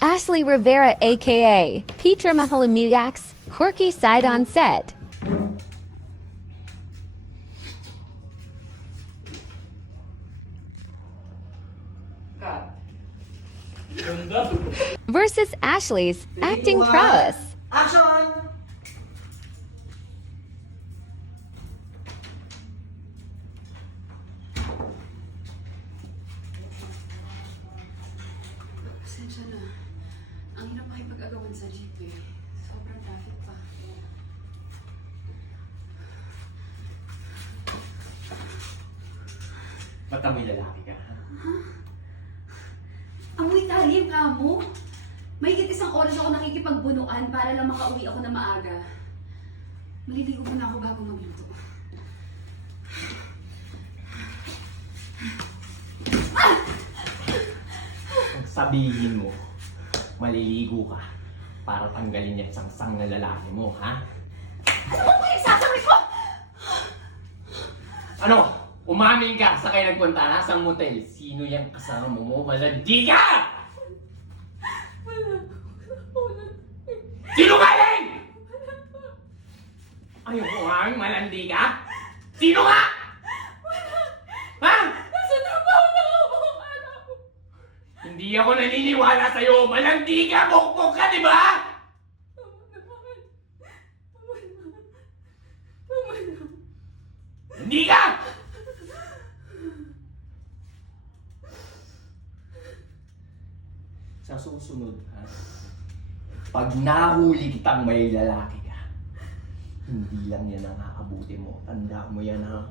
Ashley Rivera aka Petra Mahalumiak's quirky side on set. Ganda. Versus Ashley's acting prowess. Action! Pasensya na. Ang hirap makipag-agawan sa jeep eh. Sobrang traffic pa. Ba't amoy lalaki ka? Amoy talim ka mo? Mahigit isang oras ako nakikipagbunuan para lang makauwi ako na maaga. Maliligo muna ako bago magluto. Ang sabihin mo, maliligo ka para tanggalin yung sangsang na lalaki mo, ha? Ano ba yung sasabi ko? Ano? Umamin ka sa kayo nagpunta na sa motel. Sino yung kasama mo? Malandi ka! Sinungaling! Ayaw ko nga, malandi ka? Sino nga? Ha? Nasa trabaho na ako! Hindi ako naniniwala sa'yo. Malandi ka! Bukbok ka, di ba? Hindi ka! Sa susunod, ha? Pag nahuli kitang may lalaki ka, hindi lang yan ang aabuti mo. Tanda mo yan, ha?